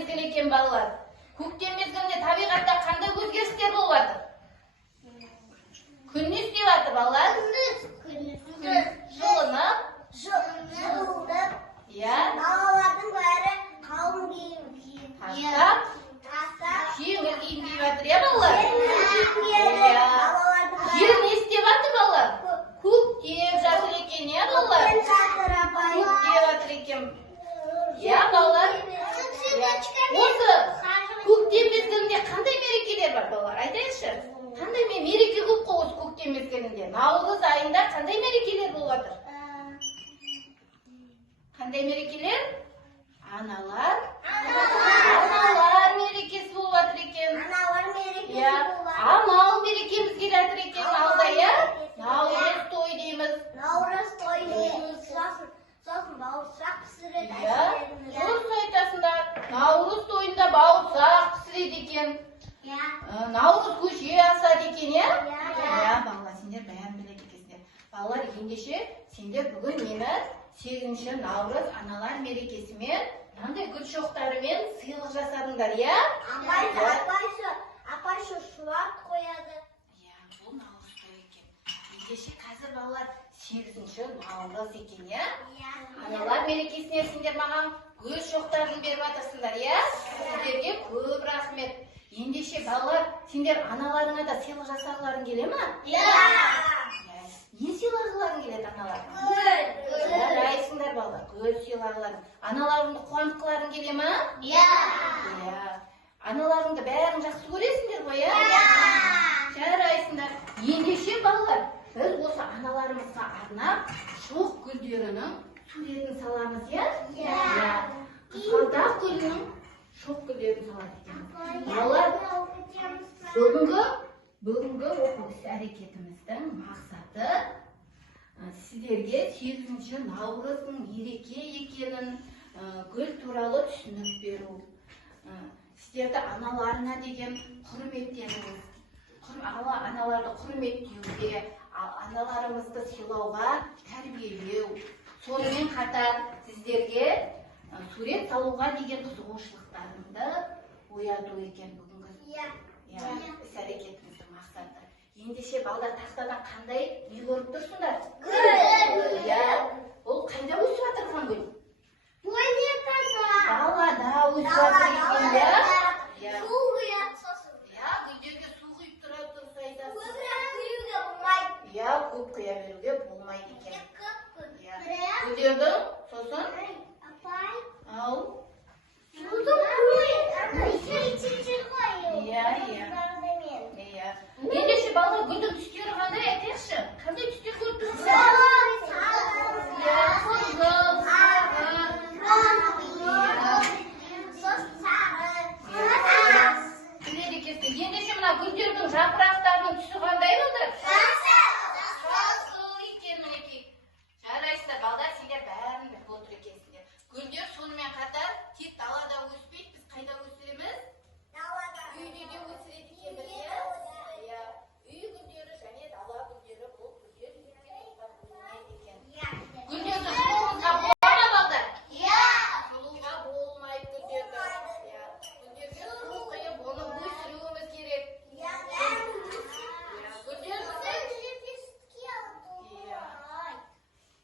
мезгіл екен балалар. Көктем мезгілінде табиғатта қандай өзгерістер болып жатыр? Күн не істеп жатыр балалар? Жылынып. Иә. Балалардың бәрі қалың киім киіп. Жеңіл киім киіп жатыр, иә балалар? Балалардың Жер не істеп жатыр балалар? Көктеп жатыр екен, иә балалар? Көктеп жатыр екен. Иә балалар? Осы көктем мезгілінде қандай мерекелер бар балалар? Айтайықшы. Қандай мереке көп қой осы көктем мезгілінде? Наурыз айында қандай мерекелер болып жатыр? Қандай мерекелер? Аналар мерекесі болып жатыр екен. Иә. Амал мерекеміз келе жатыр екен алда, иә? Наурыз той дейміз. Сосын бауырсақ пісіреді. Иә. Дұрыс айтасыңдар. Наурыз тойында бауырсақ пісіреді екен. Наурыз көше асады екен, иә? Иә, балалар, сендер бәрін біледі екенсіңдер. Балалар, ендеше сендер бүгін мені 8 наурыз аналар мерекесімен мынандай гүл шоқтарымен сыйлық жасадыңдар, иә? Апай шуат қояды. Иә, бұл наурыз той екен. Ендеше қазір балалар 8 наурыз екен, иә? Аналар мерекесіне сендер маған гүл шоқтарын беріп жатырсыңдар, иә? Сіздерге көп рахмет. Ендеше балалар, сендер аналарыңа да сыйлық жасағыларың келе ма? Иә. Не сыйлағыларың келеді аналарыңа? Жарайсыңдар балалар, гүл сыйлағыларың. Аналарыңды қуантқыларың келе ма? Иә. Аналарыңды бәрін жақсы көресіңдер ғой, иә? Жарайсыңдар. Ендеше балалар, біз осы аналарымызға арнап шоқ гүлдерінің суретін саламыз, иә? Қызғалдақ гүлінің шоқ гүлдерін салады екен. Балалар, бүгінгі оқу іс-әрекетіміздің мақсаты сіздерге 8 наурыздың ереке екенін, гүл туралы түсінік беру. Сіздерді аналарына деген құрметтеніңіз. Аналарды құрметтеуге, аналарымызды сыйлауға тәрбиелеу. Сонымен қатар сіздерге сурет салуға деген қызығушылықтарыңды ояту екен бүгінгі іс-әрекетіміздің мақсаты. Ендеше балдар тақтадан қандай үй көріп тұрсыңдар? Гүл! Бұл қайда өсіп жатырған гүл? Далада өсіп жатыр екен, иә? Су құяды сосын. Гүлдерге су құйып дұрыс айтасыз. Көбірек құюға болмайды. Көп құя беруге болмайды екен. Бірақ Гүлдердің сосын апай ау. Ендеше балалар, гүлдің түстері қандай айтайықшы? Қандай түстер көріп тұрсыздар? Ендеше мына гүлдердің жапырақтарының түсі қандай болды? Жасыл екен, мінекей. Жарайсыздар, балдар, сендер бәрін біліп отыр екенсіңдер. Гүлдер сонымен қатар тек далада өспейді, біз қайда өсіреміз? Үйде де өсіреді екенбіз, иә? Үй гүлдері және дала гүлдері бұл гүлдер бөлінеді екен. Гүлдерді жылуға бола ма, балдар? Жылуға болмайды гүлдерді. Гүлдерге су құйып, оны өсіруіміз керек.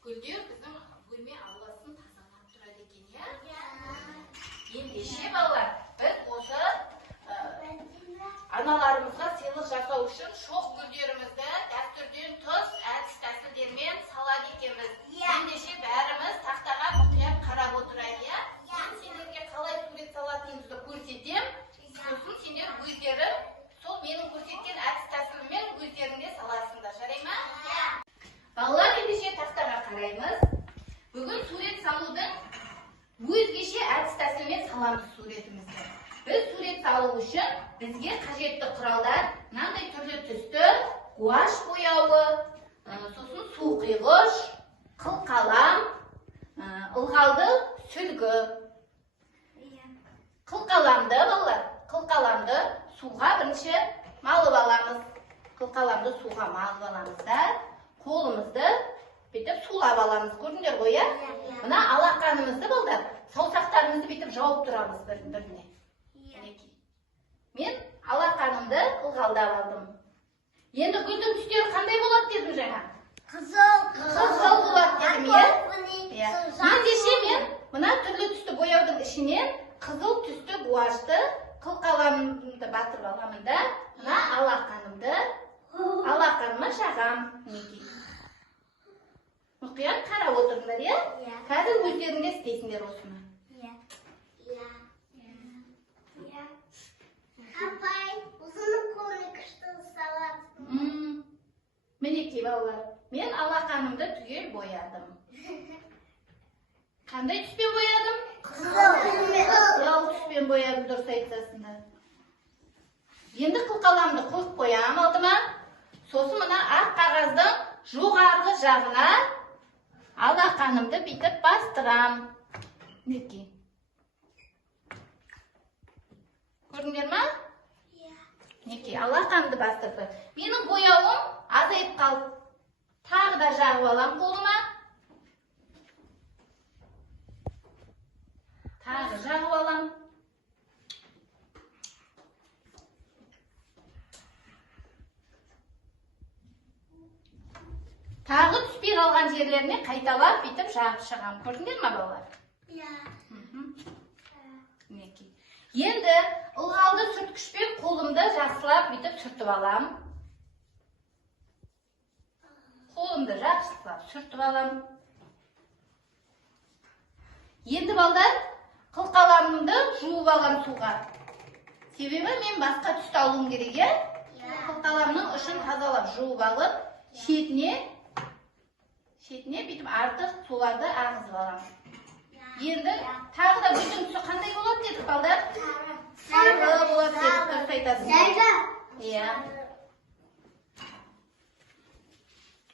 Гүлдер біздің бөлме ауласын тазалап тұрады екен, иә? Ендеше балалар, біз осы аналарымызға сыйлық жасау үшін шоқ гүлдерімізді дәстүрден тыс әдіс-тәсілдермен салады екенбіз. Ендеше бәріміз тақтаға мұқият қарап отырайық, иә? Мен сендерге қалай сурет салатынымызды көрсетем, сосын сендер өздерің сол менің көрсеткен әдіс-тәсіліммен өздеріңде саласыңдар, жарай ма? Балалар, ендеше тақтаға қараймыз. Бүгін сурет салудың өзгеше әдіс-тәсілмен саламыз суретімізді. Біз сурет салу үшін бізге қажетті құралдар мынандай түрлі түсті гуаш бояуы, сосын су құйғыш, қылқалам, ылғалды сүлгі. Қылқаламды балалар, қылқаламды суға бірінші малып аламыз. Қылқаламды суға малып аламыз да, қолымызды бүйтіп сулап аламыз. Көрдіңдер ғой, иә? Мына алақанымызды балдар саусақтарымызды бүйтіп жауып тұрамыз біріне. Мінекей. Мен алақанымды ылғалдап алдым. Енді гүлдің түстері қандай болады дедім жаңа? Қызыл болады дедім, иә? Ендеше мен мына түрлі түсті бояудың ішінен қызыл түсті гуашьты қылқаламды батырып аламын да, мына алақаныма жағам. Мінекей. Мұқият қарап отырыңдар, иә? Қазір өздеріңде істейсіңдер осыны. Апай, ұзыны қолы күшті салат. Мінекей балалар, мен алақанымды түгел боядым. Қандай түспен боядым? Қызыл түспен боядым, дұрыс айтасыңдар. Енді қылқаламды қойып қоям алдыма. Сосын мына ақ қағаздың жоғарғы жағына алақанымды бүйтіп бастырам. Мінекей. Көрдіңдер ма? Мінекей, алақанымды бастырды. Менің бояуым азайып қалды. Тағы да жағып алам қолыма. Тағы жағып алам. Тағы түспей қалған жерлеріне қайталап бүйтіп жағып шығам. Көрдіңдер ма балалар? Мінекей. Енді ылғалды сүрткішпен қолымды жақсылап бүйтіп сүртіп алам. Қолымды жақсылап сүртіп алам. Енді балдар қылқаламымды жуып алам суға. Себебі мен басқа түсті алуым керек, е? Қылқаламның ұшын тазалап жуып алып, шетіне бүйтіп артық суларды ағызып алам. Енді тағы да гүлдің түсі қандай болады дедік, балдар? Сары болады дедік, дұрыс айтасың. Иә.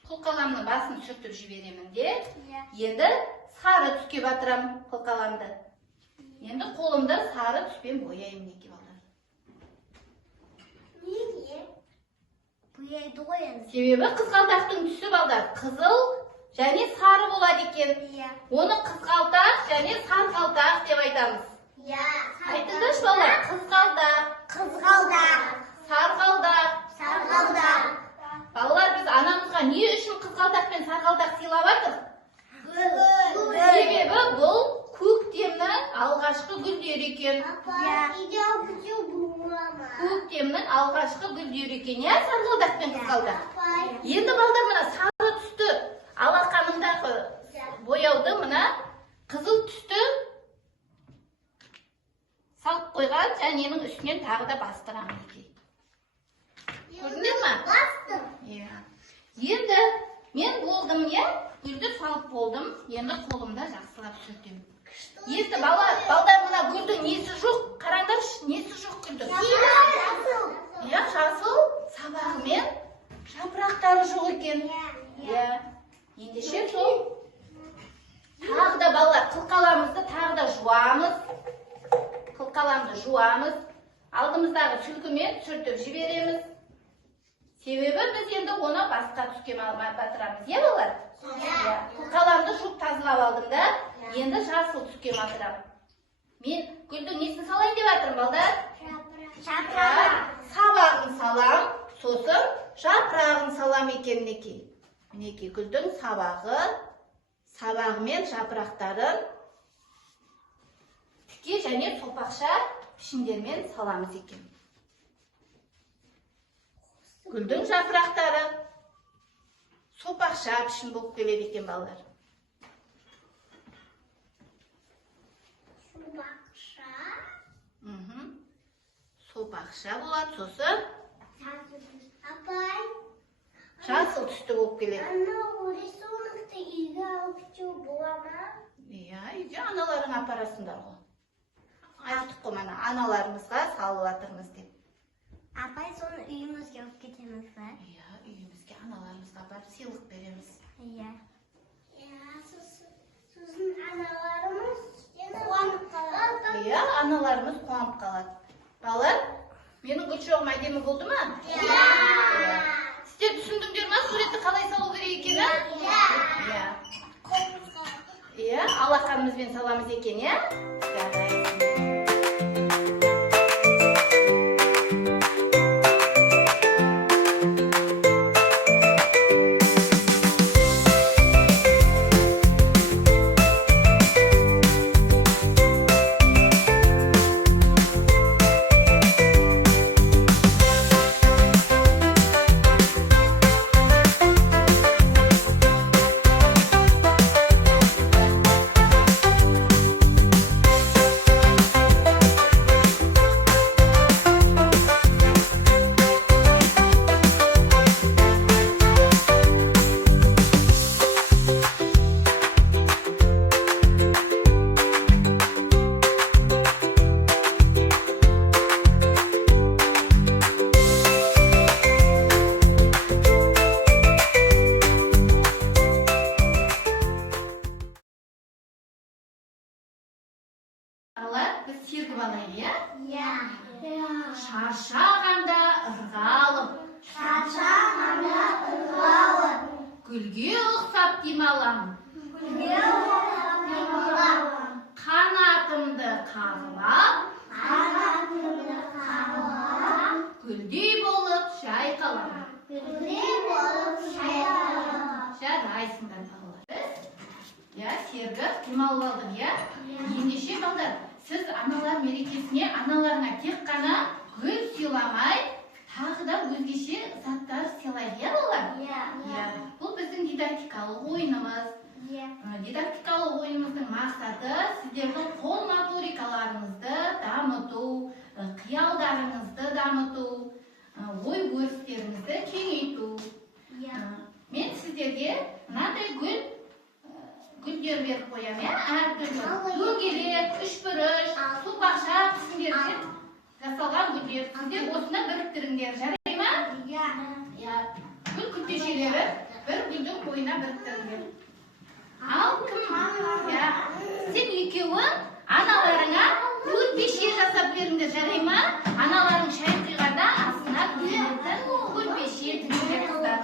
Қылқаламның басын сүртіп жіберемін де, енді сары түске батырам қылқаламды. Енді қолымды сары түспен бояйым, неке балдар. Неге? Бояйды ғой енді. Себебі қызғалдақтың түсі балдар қызыл және сары болады екен. Оны қызғалдақ және сарғалдақ деп айтамыз. Айтыңдаршы балалар, қызғалдақ, сарғалдақ. Балалар, біз анамызға не үшін қызғалдақ пен сарғалдақ сыйлап жатыр? Себебі бұл көктемнің алғашқы гүлдері екен. Көктемнің алғашқы гүлдері екен, иә, сарғалдақ пен қызғалдақ. Енді балдар, мына сары түсті алақанымдағы бояуды мына қызыл түсті салып қойған жәненің үстінен тағы да бастырамын. Көрдіңдер ма? Бастым. Енді мен болдым, иә? Гүлді салып болдым. Енді қолымда жақсылап сүртем. Енді балдар, мына гүлдің несі жоқ? Қараңдаршы, несі жоқ гүлдің? Жасыл, сабағы мен жапырақтары жоқ екен. Ендеше сол. Тағы да балалар, қылқаламызды тағы да жуамыз. Қылқаламды жуамыз. Алдымыздағы сүлкімен сүртіп жібереміз. Себебі біз енді оны басқа түске батырамыз, е балалар? Қылқаламды жуып тазалап алдым да, енді жасыл түске батырам. Мен гүлдің несін салайын деп жатырмын, балдар? Сабағын салам, сосын жапырағын салам екен, неке. Мінекей, гүлдің сабағы мен жапырақтарын тіке және сопақша пішіндермен саламыз екен. Гүлдің жапырақтары сопақша пішін болып келеді екен, балалар. Сопақша болады, сосын жасыл түсті болып келеді. Рисунокты үйге алып кету бола ма? Үйге аналарың апарасыңдар ғой. Айттық қой, мана аналарымызға салып жатырмыз деп. Апай, соны үйімізге алып кетеміз бе? Үйімізге аналарымызға апарып сыйлық береміз. Сосын аналарымыз қуанып қалады. Аналарымыз қуанып қалады. Балалар, менің гүл шоғым әдемі болды ма? Сіздер түсіндіңдер ма, суретті қалай салу керек екенін? Иә, алақанымызбен саламыз екен, иә? Жарайсың. Biz sergib alaylik, ya? Ya. Şarşağanda ırgalım. Gülge uxsap demalam. Kanatımdı qağılap. Güldey bolup şayqalam. Жарайсыңдар балалар. Ya sergi демалып алдым, ya? Ендеше балдар, siz analar мерекесіне аналарына тек қана гүл сыйламай, тағы да өзгеше заттар сыйлайды, ya балалар? Ya. Бұл біздің дидактикалық ойынымыз. Дидактикалық ойынымыздың мақсаты сіздердің қол моторикаларыңызды дамыту, қиялдарыңызды дамыту, ой өрістеріңізді кеңейту. Мен сіздерге мынандай гүлдер беріп қоямын, ya? Әртүрлі дөңгелек, үшбұрыш, сопақша пісіңдерден жасалған гүлдер. Сіздер осыны біріктіріңдер, жарай ма? Ya. Гүл күлтешелері бір гүлдің бойына біріктіріңдер. Ал кім? Ya. Сен екеуі аналарыңа күлтеше жасап беріңдер, жарай ма? Аналарың шай құйғанда астына күлтешелерден күлтеше тігіңдер қыздар.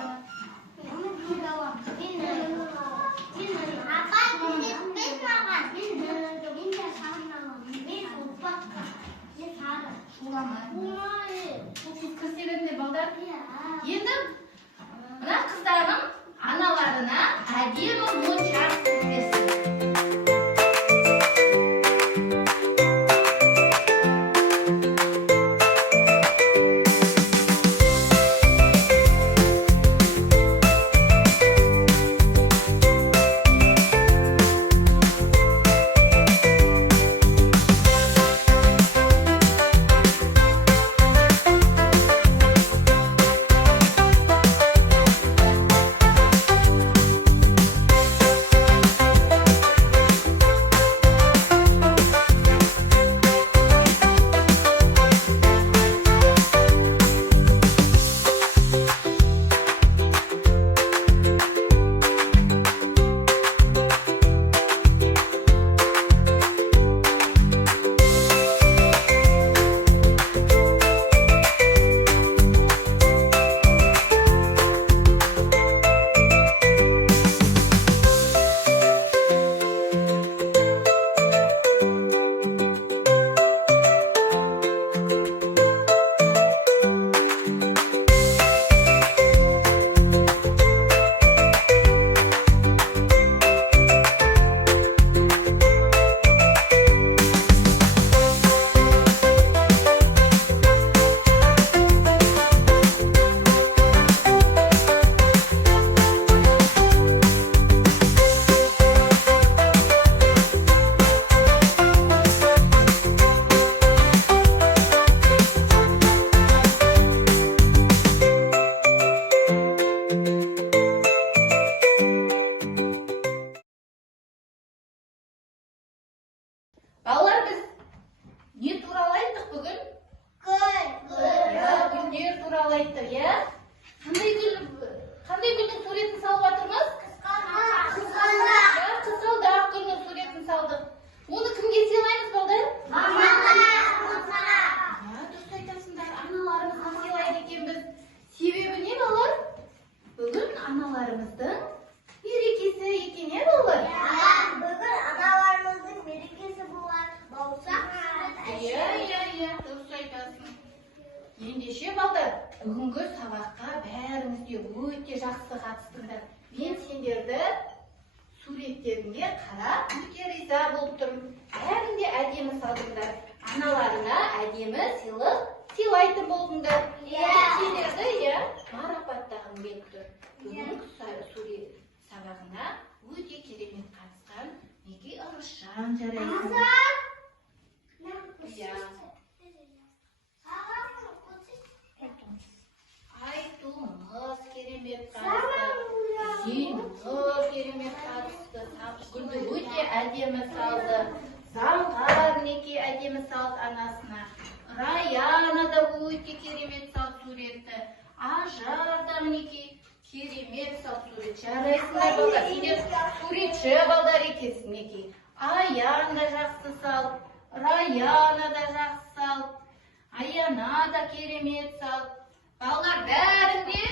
Көстеріңдер балдар. Енді мына қыздарым аналарына әдемі моншақ тізбесін. Балалар, біз не туралы айттық бүгін? Гүлдер туралы айттық, ya? Қандай гүлдің суретін салып жатырмыз? Қызғалдақ гүлдің суретін салдық. Оны кімге сыйлаймыз, балдар? Дұрыс айтасыңдар, аналарымызға сыйлайды екенбіз. Себебі не, балалар? Бүгін аналарымыздың мерекесі екен, ya балалар? Иә, дұрыс айтасың. Ендеше балдар, бүгінгі сабаққа бәріңіз де өте жақсы қатыстыңдар. Мен сендерді суреттеріңе қарап өте риза болып тұрмын. Бәрің де әдемі салдыңдар. Аналарына әдемі сыйлайтын болдыңдар. Сендерді марапаттағым келіп тұр. Бүгінгі сурет сабағына өте керемет қатысқан неге Ырысжан жарайсың. Айтуымыз керемет қатысты. Зейнұр керемет қатысты. Гүлді өте әдемі салды. Заңғар неке әдемі салды анасына. Раяна да өте керемет салды суретті. Ажар да неке керемет салды сурет. Жарайсыңдар балдар. Сендер суретші балдар екенсің неке. Аян да жақсы салды. Раяна да жақсы салды. Аяна да керемет салды. Балдар бәрінде